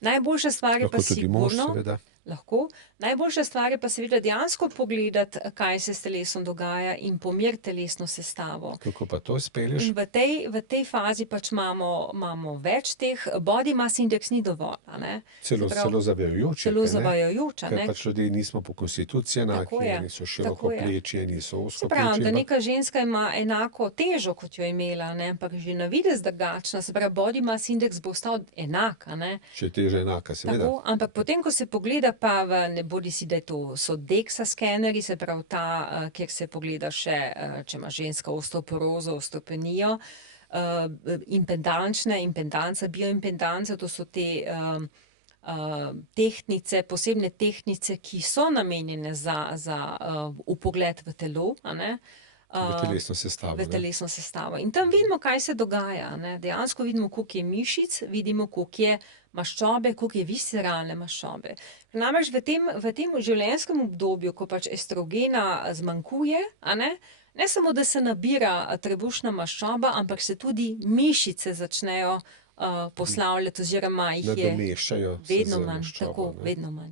Najboljša stvar je pa Lahko tudi mož, sigurno, seveda. lahko, najboljša stvar je pa seveda dejansko pogledati, kaj se s telesom dogaja in pomiriti telesno sestavo. Kako pa to izpelješ? In v tej fazi pač imamo več teh, body mass index ni dovolj, a ne. Celo zavajajoč je, Celo kaj ne? zavajajoč, a Ker ne. pač ljudje nismo po konstituciji enaki, Tako je, eni so tako je. širokopleči, eni so Se pravi, ozkopleči, da ampak neka ženska ima enako težo, kot jo je imela, ne, ampak že na videz drugačna, se pravi, body mass index bo ostal enak, a ne. če je teža enaka, seveda. Tako, ampak potem, ko se pogleda pa bodisi, da je to, so DEXA skenerji, se pravi ta, kjer se pogleda še, če ima ženska osteoporozo, osteopenijo, impedanca, bioimpedanca, to so te, tehtnice, posebne tehtnice, ki so namenjene za vpogled v telo, a ne. V telesno sestavo, V ne. telesno sestavo. In tam vidimo, kaj se dogaja, a ne. Dejansko vidimo, koliko je mišic, vidimo, koliko je maščobe, koliko je visceralne maščobe. Namreč v tem življenjskem obdobju, ko pač estrogena zmanjkuje, a ne, ne samo, da se nabira trebušna maščoba, ampak se tudi mišice začnejo poslavljati oziroma jih je Nadomeščajo se vedno z manj, maščobo, tako, ne. vedno manj.